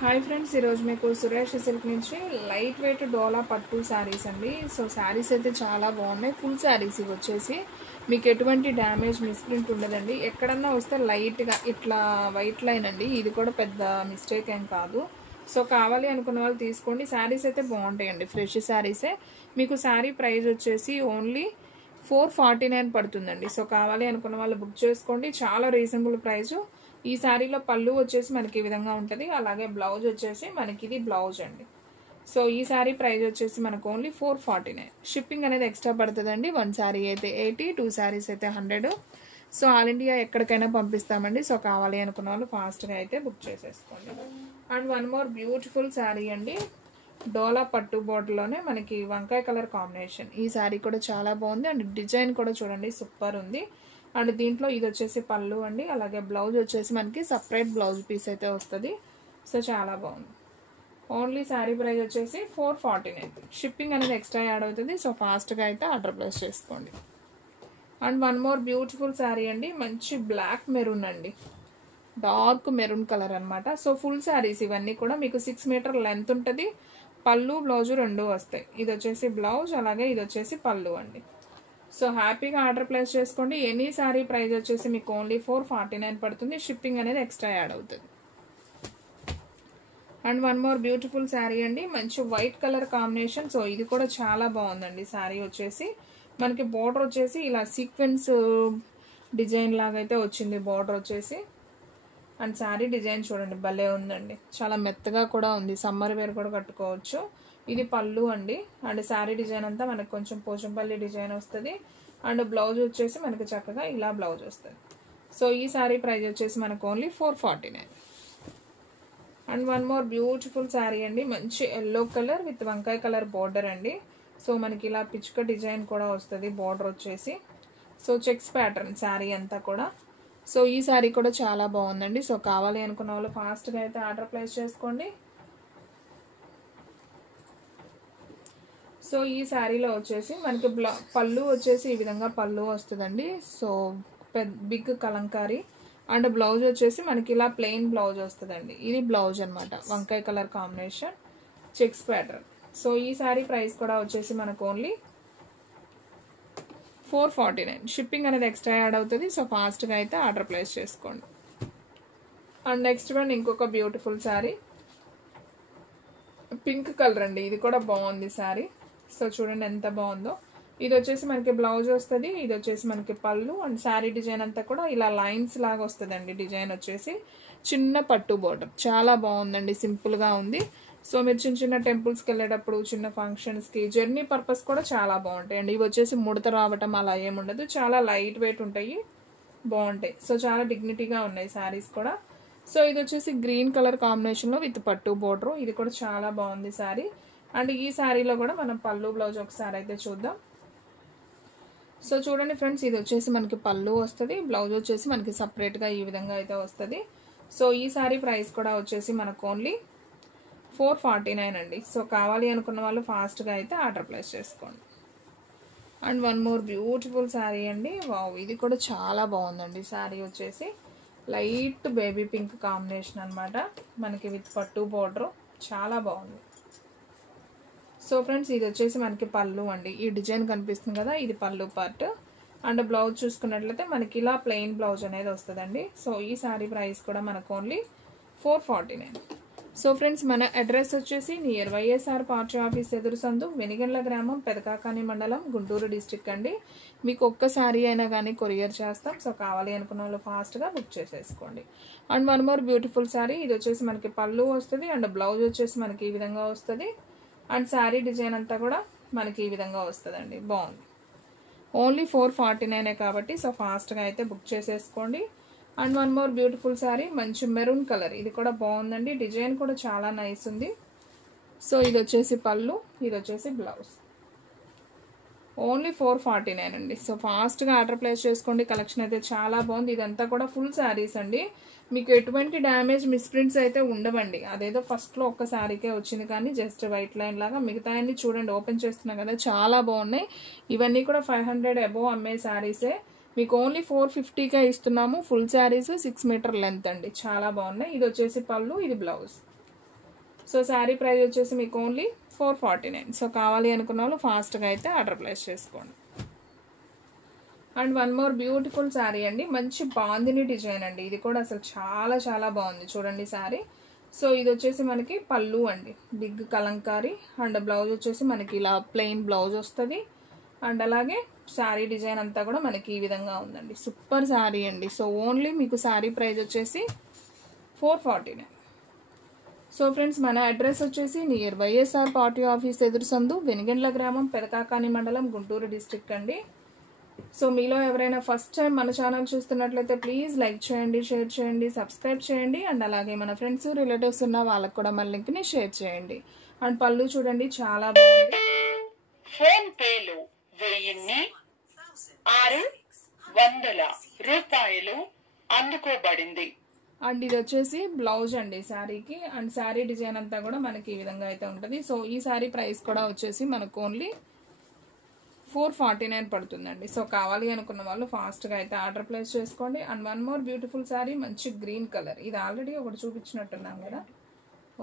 Hi friends, ఈరోజు మీకు Suresh silk నుంచి లైట్ వెయిట్ డోలా పట్టు శారీస్ అండి. సో శారీస్ అయితే చాలా బాగున్నాయి. ఫుల్ శారీస్ ఇవి వచ్చేసి మీకు ఎటువంటి డ్యామేజ్ మిస్ప్రింట్ ఉండదండి. ఎక్కడన్నా వస్తే లైట్గా ఇట్లా వైట్ లైన్ అండి, ఇది కూడా పెద్ద మిస్టేక్ ఏం కాదు. సో కావాలి అనుకున్న వాళ్ళు తీసుకోండి. శారీస్ అయితే బాగుంటాయండి, ఫ్రెష్ శారీసే. మీకు శారీ ప్రైస్ వచ్చేసి ఓన్లీ 449 పడుతుందండి. సో కావాలి అనుకున్న వాళ్ళు బుక్ చేసుకోండి, చాలా రీజనబుల్ ప్రైజు. ఈ శారీలో పళ్ళు వచ్చేసి మనకి ఈ విధంగా ఉంటుంది, అలాగే బ్లౌజ్ వచ్చేసి మనకి ఇది బ్లౌజ్ అండి. సో ఈ శారీ ప్రైస్ వచ్చేసి మనకు ఓన్లీ 449. షిప్పింగ్ అనేది ఎక్స్ట్రా పడుతుందండి. 1 శారీ అయితే 80, 2 శారీస్ అయితే 100. సో ఆల్ ఇండియా ఎక్కడికైనా పంపిస్తామండి. సో కావాలి అనుకున్న వాళ్ళు ఫాస్ట్గా అయితే బుక్ చేసేసుకోండి. And one more beautiful sari అండి, డోలా పట్టు బోర్డర్లోనే మనకి వంకాయ కలర్ కాంబినేషన్. ఈ శారీ కూడా చాలా బాగుంది అండ్ డిజైన్ కూడా చూడండి సూపర్ ఉంది. అండ్ దీంట్లో ఇది వచ్చేసి పళ్ళు అండి, అలాగే బ్లౌజ్ వచ్చేసి మనకి సపరేట్ బ్లౌజ్ పీస్ అయితే వస్తుంది. సో చాలా బాగుంది. ఓన్లీ శారీ ప్రైస్ వచ్చేసి 449. షిప్పింగ్ అనేది ఎక్స్ట్రా యాడ్ అవుతుంది. సో ఫాస్ట్గా అయితే ఆర్డర్ ప్లేస్ చేసుకోండి. And one more beautiful sari అండి, మంచి బ్లాక్ మెరూన్ అండి, డార్క్ మెరూన్ కలర్ అనమాట. సో ఫుల్ శారీస్ ఇవన్నీ కూడా మీకు 6 మీటర్ లెంత్ ఉంటుంది. పళ్ళు బ్లౌజు రెండు వస్తాయి. ఇది వచ్చేసి బ్లౌజ్, అలాగే ఇది వచ్చేసి పళ్ళు అండి. సో హ్యాపీగా ఆర్డర్ ప్లేస్ చేసుకోండి. ఎనీ శారీ ప్రైస్ వచ్చేసి మీకు ఓన్లీ 449 పడుతుంది. షిప్పింగ్ అనేది ఎక్స్ట్రా యాడ్ అవుతుంది. And one more beautiful sari అండి, మంచి వైట్ కలర్ కాంబినేషన్. సో ఇది కూడా చాలా బాగుందండి. శారీ వచ్చేసి మనకి బోర్డర్ వచ్చేసి ఇలా సీక్వెన్స్ డిజైన్ లాగా అయితే వచ్చింది బోర్డర్ వచ్చేసి. అండ్ శారీ డిజైన్ చూడండి భలే ఉందండి, చాలా మెత్తగా కూడా ఉంది. సమ్మర్ వేర్ కూడా కట్టుకోవచ్చు. ఇది పళ్ళు అండి. అండ్ శారీ డిజైన్ అంతా మనకు కొంచెం పోచంపల్లి డిజైన్ వస్తుంది. అండ్ బ్లౌజ్ వచ్చేసి మనకి చక్కగా ఇలా బ్లౌజ్ వస్తుంది. సో ఈ శారీ ప్రైస్ వచ్చేసి మనకు only 449. And one more beautiful sari అండి, మంచి ఎల్లో కలర్ విత్ వంకాయ కలర్ బోర్డర్ అండి. సో మనకి ఇలా పిచ్చుక డిజైన్ కూడా వస్తుంది బోర్డర్ వచ్చేసి. సో చెక్స్ ప్యాటర్న్ శారీ అంతా కూడా. సో ఈ శారీ కూడా చాలా బాగుందండి. సో కావాలి అనుకున్న వాళ్ళు ఫాస్ట్గా అయితే ఆర్డర్ ప్లేస్ చేసుకోండి. సో ఈ శారీలో వచ్చేసి మనకి పళ్ళు వచ్చేసి ఈ విధంగా పళ్ళు వస్తుందండి. So big Kalamkari. And blouse వచ్చేసి మనకి ఇలా ప్లెయిన్ బ్లౌజ్ వస్తుందండి. ఇది బ్లౌజ్ అనమాట, వంకాయ colour combination, checks pattern. So ఈ శారీ ప్రైస్ కూడా వచ్చేసి మనకు ఓన్లీ 449. షిప్పింగ్ అనేది ఎక్స్ట్రా యాడ్ అవుతుంది. సో ఫాస్ట్గా అయితే ఆర్డర్ ప్లేస్ చేసుకోండి. అండ్ నెక్స్ట్ వన్ ఇంకొక బ్యూటిఫుల్ శారీ, పింక్ కలర్ అండి. ఇది కూడా బాగుంది శారీ. సో చూడండి ఎంత బాగుందో. ఇది వచ్చేసి మనకి బ్లౌజ్ వస్తుంది, ఇది వచ్చేసి మనకి పళ్ళు. అండ్ శారీ డిజైన్ అంతా కూడా ఇలా లైన్స్ లాగా వస్తుందండి. డిజైన్ వచ్చేసి చిన్న పట్టు బోర్డర్, చాలా బాగుందండి, సింపుల్గా ఉంది. సో మీరు చిన్న చిన్న టెంపుల్స్కి వెళ్ళేటప్పుడు, చిన్న ఫంక్షన్స్కి, జర్నీ పర్పస్ కూడా చాలా బాగుంటాయి అండి. ఇవి వచ్చేసి ముడత రావటం అలా ఏముండదు, చాలా లైట్ వెయిట్ ఉంటాయి, బాగుంటాయి. సో చాలా డిగ్నిటీగా ఉన్నాయి శారీస్ కూడా. సో ఇది వచ్చేసి గ్రీన్ కలర్ కాంబినేషన్లో విత్ పట్టు బోర్డర్. ఇది కూడా చాలా బాగుంది శారీ. అండ్ ఈ శారీలో కూడా మనం పళ్ళు బ్లౌజ్ ఒకసారి అయితే చూద్దాం. సో చూడండి ఫ్రెండ్స్, ఇది వచ్చేసి మనకి పళ్ళు వస్తుంది, బ్లౌజ్ వచ్చేసి మనకి సపరేట్గా ఈ విధంగా అయితే వస్తుంది. సో ఈ శారీ ప్రైస్ కూడా వచ్చేసి మనకు ఓన్లీ 449 అండి. సో కావాలి అనుకున్న వాళ్ళు ఫాస్ట్గా అయితే ఆర్డర్ ప్లేస్ చేసుకోండి. And one more beautiful sari అండి, వావ్, ఇది కూడా చాలా బాగుందండి. శారీ వచ్చేసి లైట్ బేబీ పింక్ కాంబినేషన్ అనమాట, మనకి విత్ పట్టు బోర్డర్, చాలా బాగుంది. సో ఫ్రెండ్స్ ఇది వచ్చేసి మనకి పళ్ళు అండి. ఈ డిజైన్ కనిపిస్తుంది కదా, ఇది పళ్ళు పార్ట్. అండ్ బ్లౌజ్ చూసుకున్నట్లయితే మనకి ఇలా ప్లెయిన్ బ్లౌజ్ అనేది వస్తుందండి. సో ఈ శారీ ప్రైస్ కూడా మనకు ఓన్లీ 449. సో ఫ్రెండ్స్ మన అడ్రస్ వచ్చేసి నియర్ వైఎస్ఆర్ పార్టీ ఆఫీస్ ఎదురు సందు, వెనిగండ్ల గ్రామం, పెదకాకాని మండలం, గుంటూరు డిస్ట్రిక్ట్ అండి. మీకు ఒక్క శారీ అయినా కానీ కొరియర్ చేస్తాం. సో కావాలి అనుకున్న వాళ్ళు ఫాస్ట్గా బుక్ చేసేసుకోండి. And one more beautiful saree, ఇది వచ్చేసి మనకి పళ్ళు వస్తుంది, అండ్ బ్లౌజ్ వచ్చేసి మనకి ఈ విధంగా వస్తుంది. అండ్ శారీ డిజైన్ అంతా కూడా మనకి ఈ విధంగా వస్తుందండి, బాగుంది. ఓన్లీ 449 కాబట్టి సో ఫాస్ట్గా అయితే బుక్ చేసేసుకోండి. And one more beautiful sari, మంచి మెరూన్ కలర్, ఇది కూడా బాగుందండి. డిజైన్ కూడా చాలా నైస్ ఉంది. సో ఇది వచ్చేసి పళ్ళు, ఇది వచ్చేసి బ్లౌజ్. ఓన్లీ 449 అండి. సో ఫాస్ట్గా ఆర్డర్ ప్లేస్ చేసుకోండి. కలెక్షన్ అయితే చాలా బాగుంది. ఇదంతా కూడా ఫుల్ శారీస్ అండి, మీకు ఎటువంటి డ్యామేజ్ మిస్ప్రింట్స్ అయితే ఉండవండి. అదేదో ఫస్ట్లో ఒక్క శారీకే వచ్చింది కానీ జస్ట్ వైట్ లైన్ లాగా, మిగతా అన్ని చూడండి ఓపెన్ చేస్తున్నాం కదా, చాలా బాగున్నాయి. ఇవన్నీ కూడా 500 అబోవ్ అమ్మే శారీసే. మీకు ఓన్లీ 450కే ఇస్తున్నాము. ఫుల్ శారీస్ 6 మీటర్ లెంత్ అండి, చాలా బాగున్నాయి. ఇది వచ్చేసి పళ్ళు, ఇది బ్లౌజ్. సో శారీ ప్రైస్ వచ్చేసి మీకు ఓన్లీ 449. సో కావాలి అనుకున్న వాళ్ళు ఫాస్ట్గా అయితే ఆర్డర్ ప్లేస్ చేసుకోండి. And one more beautiful sari అండి, మంచి బాందిని డిజైన్ అండి. ఇది కూడా అసలు చాలా చాలా బాగుంది చూడండి శారీ. సో ఇది వచ్చేసి మనకి పళ్ళు అండి, బిగ్ కలంకారీ. అండ్ బ్లౌజ్ వచ్చేసి మనకి ఇలా ప్లెయిన్ బ్లౌజ్ వస్తుంది. అండ్ అలాగే శారీ డిజైన్ అంతా కూడా మనకి ఈ విధంగా ఉందండి. సూపర్ శారీ అండి. సో ఓన్లీ మీకు శారీ ప్రైస్ వచ్చేసి 449. సో ఫ్రెండ్స్, మన అడ్రస్ వచ్చేసి నియర్ వైఎస్ఆర్ పార్టీ ఆఫీస్ ఎదురు సందు, వెనిగండ్ల గ్రామం, పెదకాకాని మండలం, గుంటూరు డిస్ట్రిక్ట్ అండి. సో మీలో ఎవరైనా ఫస్ట్ టైం మన ఛానల్ చూస్తున్నట్లయితే ప్లీజ్ లైక్ చేయండి, షేర్ చేయండి, సబ్స్క్రైబ్ చేయండి. అండ్ అలాగే మన ఫ్రెండ్స్ రిలేటివ్స్ ఉన్న వాళ్ళకి కూడా మన లింక్ని షేర్ చేయండి. అండ్ పళ్ళు చూడండి చాలా బాగుంది. ఫోన్ పేలో 1600 రూపాయలు అందుకోబడింది. అండ్ ఇది వచ్చేసి బ్లౌజ్ అండి శారీకి. అండ్ శారీ డిజైన్ అంతా కూడా మనకి ఈ విధంగా అయితే ఉంటుంది. సో ఈ శారీ ప్రైస్ కూడా వచ్చేసి మనకు ఓన్లీ 449 పడుతుందండి. సో కావాలి అనుకున్న వాళ్ళు ఫాస్ట్గా అయితే ఆర్డర్ ప్లేస్ చేసుకోండి. And one more beautiful sari, మంచి గ్రీన్ కలర్. ఇది ఆల్రెడీ ఒకటి చూపించినట్టున్నాం కదా.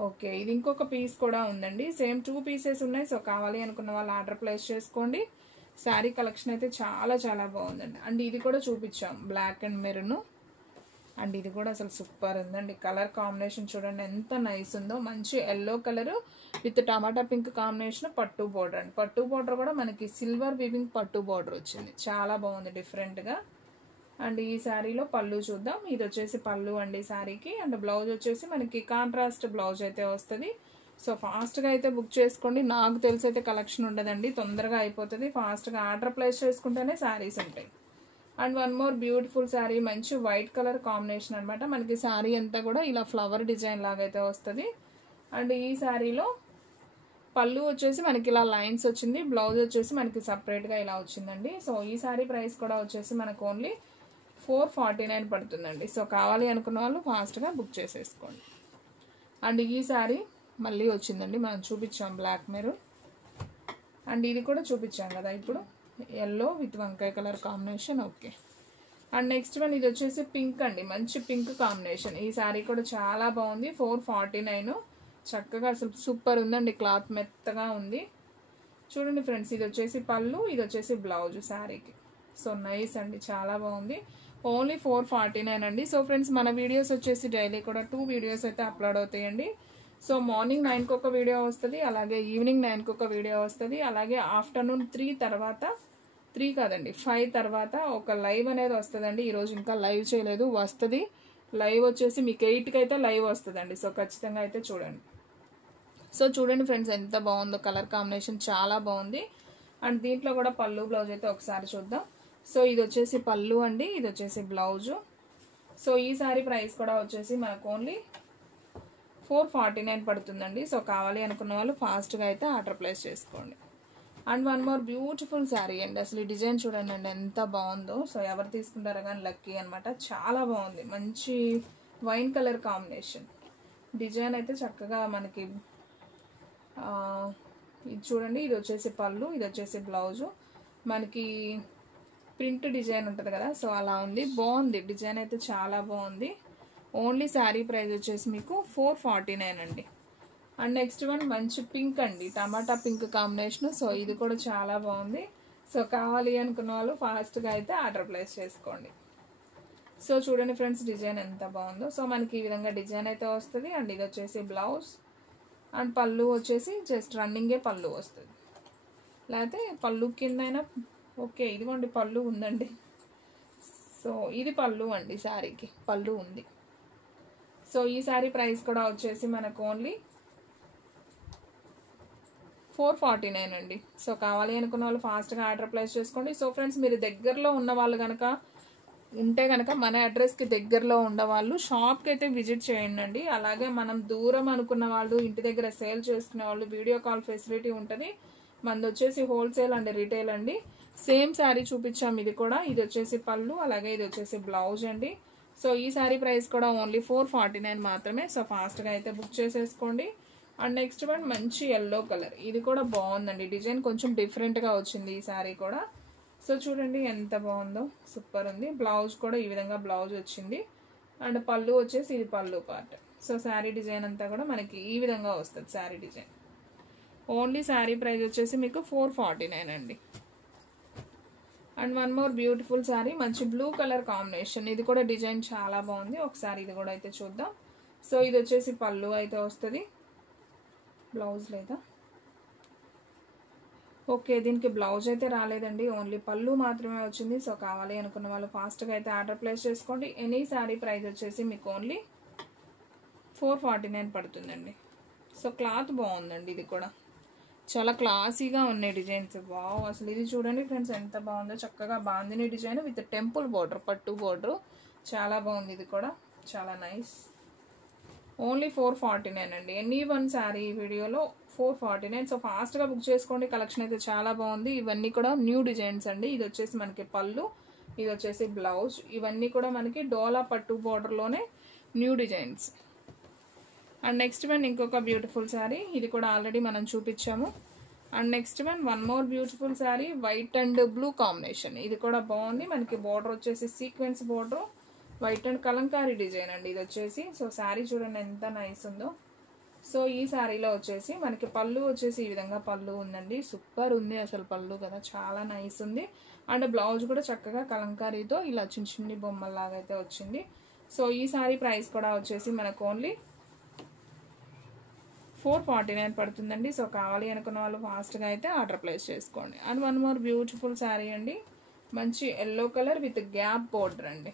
ఓకే, ఇది ఇంకొక పీస్ కూడా ఉందండి. సేమ్ 2 పీసెస్ ఉన్నాయి. సో కావాలి అనుకున్న వాళ్ళు ఆర్డర్ ప్లేస్ చేసుకోండి. శారీ కలెక్షన్ అయితే చాలా చాలా బాగుందండి. అండ్ ఇది కూడా చూపించాం, బ్లాక్ అండ్ మెరూన్. అండ్ ఇది కూడా అసలు సూపర్ ఉందండి. కలర్ కాంబినేషన్ చూడండి ఎంత నైస్ ఉందో. మంచి yellow colour with tomato pink combination, పట్టు బోర్డర్ అండి. పట్టు బోర్డర్ కూడా మనకి సిల్వర్ వీవింగ్ పట్టు బోర్డర్ వచ్చింది, చాలా బాగుంది డిఫరెంట్గా. అండ్ ఈ శారీలో పళ్ళు చూద్దాం. ఇది వచ్చేసి పళ్ళు అండి శారీకి. అండ్ బ్లౌజ్ వచ్చేసి మనకి కాంట్రాస్ట్ బ్లౌజ్ అయితే వస్తుంది. సో ఫాస్ట్గా అయితే బుక్ చేసుకోండి. నాకు తెలిసి అయితే కలెక్షన్ ఉండదండి, తొందరగా అయిపోతుంది. ఫాస్ట్గా ఆర్డర్ ప్లేస్ చేసుకుంటేనే శారీస్ ఉంటాయి. And one more beautiful sari, మంచి వైట్ కలర్ కాంబినేషన్ అనమాట. మనకి శారీ అంతా కూడా ఇలా ఫ్లవర్ డిజైన్ లాగా అయితే వస్తుంది. అండ్ ఈ శారీలో పళ్ళు వచ్చేసి మనకి ఇలా లైన్స్ వచ్చింది, బ్లౌజ్ వచ్చేసి మనకి సపరేట్గా ఇలా వచ్చిందండి. సో ఈ శారీ ప్రైస్ కూడా వచ్చేసి మనకు ఓన్లీ 449 పడుతుందండి. సో కావాలి అనుకున్న వాళ్ళు ఫాస్ట్గా బుక్ చేసేసుకోండి. అండ్ ఈ శారీ మళ్ళీ వచ్చిందండి, మనం చూపించాం బ్లాక్ మెరూన్. అండ్ ఇది కూడా చూపించాం కదా ఇప్పుడు, ఎల్లో విత్ వంకాయ colour combination. Okay, and next one ఇది వచ్చేసి పింక్ అండి, మంచి పింక్ కాంబినేషన్. ఈ శారీ కూడా చాలా బాగుంది. 449, చక్కగా అసలు సూపర్ ఉందండి. క్లాత్ మెత్తగా ఉంది చూడండి ఫ్రెండ్స్. ఇది వచ్చేసి పళ్ళు, ఇది వచ్చేసి బ్లౌజ్ శారీకి. సో నైస్ అండి, చాలా బాగుంది. ఓన్లీ 449 అండి. సో ఫ్రెండ్స్, మన వీడియోస్ వచ్చేసి డైలీ కూడా 2 వీడియోస్ అయితే అప్లోడ్ అవుతాయండి. సో మార్నింగ్ 9కి ఒక వీడియో వస్తుంది, అలాగే ఈవినింగ్ 9కి ఒక వీడియో వస్తుంది, అలాగే ఆఫ్టర్నూన్ 3 తర్వాత 3 కాదండి 5 తర్వాత ఒక లైవ్ అనేది వస్తుందండి. ఈరోజు ఇంకా లైవ్ చేయలేదు, వస్తుంది. లైవ్ వచ్చేసి మీకు 8కి అయితే లైవ్ వస్తుందండి. సో ఖచ్చితంగా అయితే చూడండి. సో చూడండి ఫ్రెండ్స్ ఎంత బాగుందో, కలర్ కాంబినేషన్ చాలా బాగుంది. అండ్ దీంట్లో కూడా పళ్ళు బ్లౌజ్ అయితే ఒకసారి చూద్దాం. సో ఇది వచ్చేసి పళ్ళు అండి, ఇది వచ్చేసి బ్లౌజు. సో ఈ శారీ ప్రైస్ కూడా వచ్చేసి మనకు ఓన్లీ 449 పడుతుందండి. సో కావాలి అనుకున్న వాళ్ళు ఫాస్ట్గా అయితే ఆర్డర్ ప్లేస్ చేసుకోండి. And one more beautiful sari అండి. అసలు ఈ డిజైన్ చూడండి అండి ఎంత బాగుందో. సో ఎవరు తీసుకుంటారో కానీ లక్కీ అనమాట, చాలా బాగుంది. మంచి వైన్ కలర్ కాంబినేషన్ డిజైన్ అయితే చక్కగా మనకి ఇది చూడండి. ఇది వచ్చేసి పళ్ళు, ఇది వచ్చేసి బ్లౌజు. మనకి ప్రింట్ డిజైన్ ఉంటుంది కదా, సో అలా ఉంది. బాగుంది డిజైన్ అయితే చాలా బాగుంది. ఓన్లీ శారీ ప్రైస్ వచ్చేసి మీకు 449 అండి. అండ్ నెక్స్ట్ వన్ మంచి పింక్ అండి, టమాటా పింక్ కాంబినేషన్. సో ఇది కూడా చాలా బాగుంది. సో కావాలి అనుకున్న వాళ్ళు ఫాస్ట్గా అయితే ఆర్డర్ ప్లేస్ చేసుకోండి. సో చూడండి ఫ్రెండ్స్ డిజైన్ ఎంత బాగుందో. సో మనకి ఈ విధంగా డిజైన్ అయితే వస్తుంది. అండ్ ఇది వచ్చేసి బ్లౌజ్. అండ్ పళ్ళు వచ్చేసి జస్ట్ రన్నింగే పళ్ళు వస్తుంది, లేకపోతే పళ్ళు కిందైనా ఓకే. ఇదిగోండి పళ్ళు ఉందండి. సో ఇది పళ్ళు అండి, శారీకి పళ్ళు ఉంది. సో ఈ శారీ ప్రైస్ కూడా వచ్చేసి మనకు ఓన్లీ 449 అండి. సో కావాలి అనుకున్న వాళ్ళు ఫాస్ట్గా ఆర్డర్ ప్లేస్ చేసుకోండి. సో ఫ్రెండ్స్, మీరు దగ్గరలో ఉన్న వాళ్ళు కనుక ఉంటే కనుక మన అడ్రస్కి దగ్గరలో ఉండవాళ్ళు షాప్కి అయితే విజిట్ చేయండి. అలాగే మనం దూరం అనుకున్న వాళ్ళు, ఇంటి దగ్గర సేల్ చేసుకునే వాళ్ళు వీడియో కాల్ ఫెసిలిటీ ఉంటుంది. మనది వచ్చేసి హోల్సేల్ అండ్ రీటైల్ అండి. సేమ్ శారీ చూపించాం ఇది కూడా. ఇది వచ్చేసి పళ్ళు, అలాగే ఇది వచ్చేసి బ్లౌజ్ అండి. సో ఈ శారీ ప్రైస్ కూడా ఓన్లీ 449 మాత్రమే. సో ఫాస్ట్గా అయితే బుక్ చేసేసుకోండి. అండ్ నెక్స్ట్ వన్ మంచి ఎల్లో కలర్, ఇది కూడా బాగుందండి. డిజైన్ కొంచెం డిఫరెంట్గా వచ్చింది ఈ శారీ కూడా. సో చూడండి ఎంత బాగుందో, సూపర్ ఉంది. బ్లౌజ్ కూడా ఈ విధంగా బ్లౌజ్ వచ్చింది. అండ్ పళ్ళు వచ్చేసి ఇది పళ్ళు పార్ట్. సో శారీ డిజైన్ అంతా కూడా మనకి ఈ విధంగా వస్తుంది sari design. Only sari price వచ్చేసి మీకు 449 అండి. And one more beautiful sari, మంచి బ్లూ కలర్ కాంబినేషన్. ఇది కూడా డిజైన్ చాలా బాగుంది. ఒకసారి ఇది కూడా అయితే చూద్దాం. సో ఇది వచ్చేసి పళ్ళు అయితే వస్తుంది, బ్లౌజ్ లేదా, ఓకే దీనికి బ్లౌజ్ అయితే రాలేదండి, ఓన్లీ పళ్ళు మాత్రమే వచ్చింది. సో కావాలి అనుకున్న వాళ్ళు ఫాస్ట్గా అయితే ఆర్డర్ ప్లేస్ చేసుకోండి. ఎనీ శారీ ప్రైస్ వచ్చేసి మీకు ఓన్లీ 449 పడుతుందండి. సో క్లాత్ బాగుందండి, ఇది కూడా చాలా క్లాసీగా ఉన్నాయి డిజైన్స్. వావ్, అసలు ఇది చూడండి ఫ్రెండ్స్ ఎంత బాగుందో, చక్కగా bandhani design with temple border, పట్టు బోర్డర్, చాలా బాగుంది. ఇది కూడా చాలా నైస్. ఓన్లీ 449 అండి. ఎనీ వన్ శారీ వీడియోలో 449. సో ఫాస్ట్గా బుక్ చేసుకోండి, కలెక్షన్ అయితే చాలా బాగుంది. ఇవన్నీ కూడా న్యూ డిజైన్స్ అండి. ఇది వచ్చేసి మనకి పళ్ళు, ఇది వచ్చేసి బ్లౌజ్, ఇవన్నీ కూడా మనకి డోలా పట్టు బోర్డర్లోనే new designs. And next one ఇంకొక బ్యూటిఫుల్ శారీ, ఇది కూడా ఆల్రెడీ మనం చూపించాము. And next one more beautiful saree, white and blue combination. ఇది కూడా బాగుంది. మనకి బోర్డర్ వచ్చేసి sequence border, white and Kalamkari design అండి ఇది వచ్చేసి. సో శారీ చూడండి ఎంత నైస్ ఉందో. సో ఈ శారీలో వచ్చేసి మనకి పళ్ళు వచ్చేసి ఈ విధంగా పళ్ళు ఉందండి. సూపర్ ఉంది అసలు పళ్ళు కదా, చాలా నైస్ ఉంది. అండ్ బ్లౌజ్ కూడా చక్కగా కలంకారీతో ఇలా చిన్న చిన్ని బొమ్మల్లాగా అయితే వచ్చింది. సో ఈ శారీ ప్రైస్ కూడా వచ్చేసి మనకు ఓన్లీ 449 పడుతుందండి. సో కావాలి అనుకున్న వాళ్ళు ఫాస్ట్గా అయితే ఆర్డర్ ప్లేస్ చేసుకోండి. And one more beautiful sari అండి, మంచి yellow colour with gap border అండి,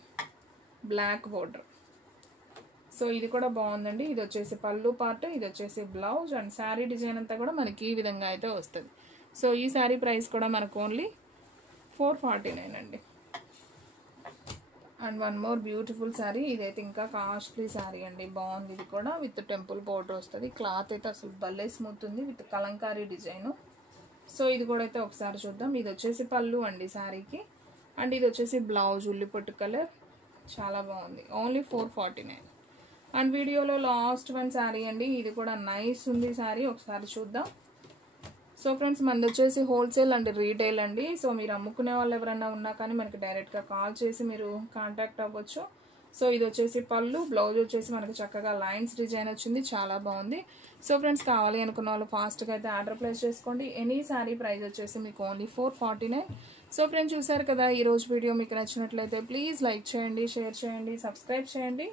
బ్లాక్ బోర్డర్. సో ఇది కూడా బాగుందండి. ఇది వచ్చేసి పళ్ళు పార్ట్, ఇది వచ్చేసి బ్లౌజ్. అండ్ శారీ డిజైన్ అంతా కూడా మనకి ఈ విధంగా అయితే వస్తుంది. సో ఈ శారీ ప్రైస్ కూడా మనకు ఓన్లీ 449 అండి. And one more beautiful sari, ఇదైతే ఇంకా కాస్ట్లీ శారీ అండి, బాగుంది. ఇది కూడా విత్ టెంపుల్ బోర్డర్ వస్తుంది. క్లాత్ అయితే అసలు భలే స్మూత్ ఉంది విత్ కలంకారీ డిజైన్. సో ఇది కూడా అయితే ఒకసారి చూద్దాం. ఇది వచ్చేసి పళ్ళు అండి శారీకి, అండ్ ఇది వచ్చేసి బ్లౌజ్ ఉల్లిపొట్టు కలర్, చాలా బాగుంది. ఓన్లీ 449. అండ్ వీడియోలో లాస్ట్ వన్ శారీ అండి, ఇది కూడా నైస్ ఉంది శారీ, ఒకసారి చూద్దాం. సో ఫ్రెండ్స్ మనది వచ్చేసి హోల్సేల్ అండ్ రీటైల్ అండి. సో మీరు అమ్ముకునే వాళ్ళు ఎవరైనా ఉన్నా కానీ మనకి డైరెక్ట్గా కాల్ చేసి మీరు కాంటాక్ట్ అవ్వచ్చు. సో ఇది వచ్చేసి పళ్ళు, బ్లౌజ్ వచ్చేసి మనకి చక్కగా లైన్స్ డిజైన్ వచ్చింది, చాలా బాగుంది. సో ఫ్రెండ్స్ కావాలి అనుకున్న వాళ్ళు ఫాస్ట్గా అయితే ఆర్డర్ ప్లేస్ చేసుకోండి. ఎనీ శారీ ప్రైస్ వచ్చేసి మీకు ఓన్లీ 449. సో ఫ్రెండ్స్ చూసారు కదా, ఈరోజు వీడియో మీకు నచ్చినట్లయితే ప్లీజ్ లైక్ చేయండి, షేర్ చేయండి, సబ్స్క్రైబ్ చేయండి.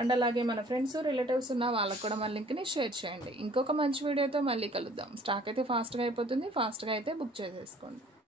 అండ్ అలాగే మన ఫ్రెండ్స్ రిలేటివ్స్ ఉన్న వాళ్ళకు కూడా మన లింక్ని షేర్ చేయండి. ఇంకొక మంచి వీడియోతో మళ్ళీ కలుద్దాం. స్టాక్ అయితే ఫాస్ట్గా అయిపోతుంది, ఫాస్ట్గా అయితే బుక్ చేసేసుకోండి.